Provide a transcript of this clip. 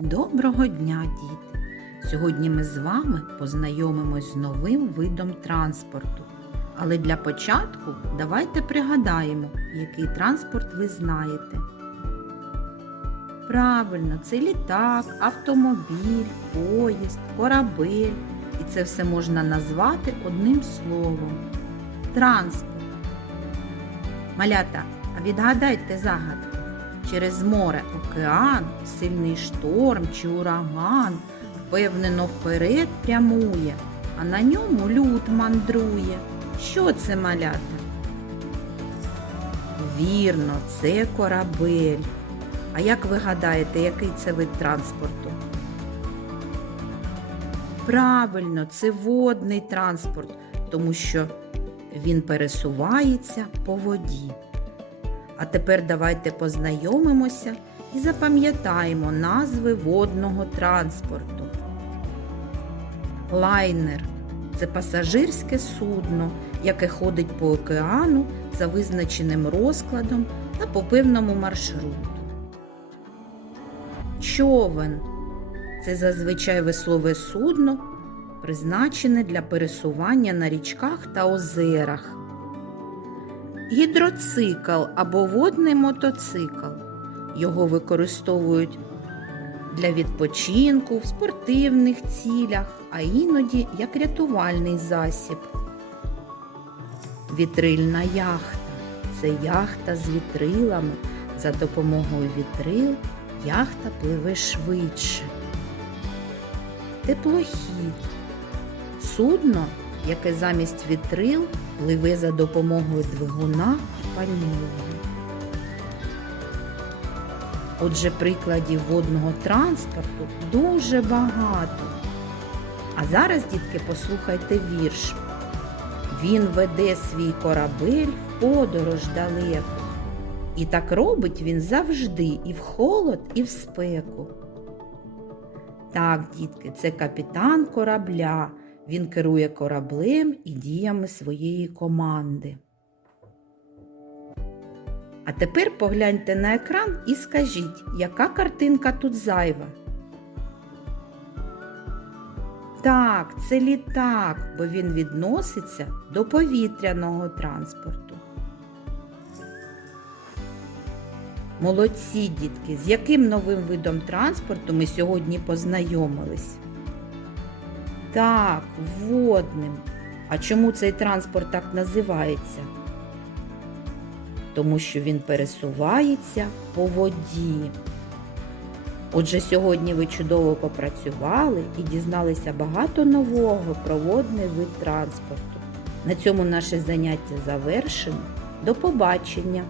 Доброго дня, діти! Сьогодні ми з вами познайомимось з новим видом транспорту. Але для початку давайте пригадаємо, який транспорт ви знаєте. Правильно, це літак, автомобіль, поїзд, корабель. І це все можна назвати одним словом. Транспорт. Малята, а відгадайте загадку. Через море океан, сильний шторм чи ураган впевнено вперед прямує, а на ньому люд мандрує. Що це малята? Вірно, це корабель. А як ви гадаєте, який це вид транспорту? Правильно, це водний транспорт, тому що він пересувається по воді. А тепер давайте познайомимося і запам'ятаємо назви водного транспорту. Лайнер це пасажирське судно, яке ходить по океану за визначеним розкладом та по певному маршруту. Човен це зазвичай веслове судно, призначене для пересування на річках та озерах. Гідроцикл або водний мотоцикл. Його використовують для відпочинку в спортивних цілях, а іноді як рятувальний засіб. Вітрильна яхта це яхта з вітрилами. За допомогою вітрил яхта пливе швидше. Теплохід судно, яке замість вітрил пливе за допомогою двигуна і пального. Отже, прикладів водного транспорту дуже багато. А зараз, дітки, послухайте вірш. Він веде свій корабель в подорож далеко. І так робить він завжди і в холод, і в спеку. Так, дітки, це капітан корабля. Він керує кораблем і діями своєї команди. А тепер погляньте на екран і скажіть, яка картинка тут зайва? Так, це літак, бо він відноситься до повітряного транспорту. Молодці, дітки, з яким новим видом транспорту ми сьогодні познайомились? Так, водним. А чому цей транспорт так називається? Тому що він пересувається по воді. Отже, сьогодні ви чудово попрацювали і дізналися багато нового про водний вид транспорту. На цьому наше заняття завершено. До побачення!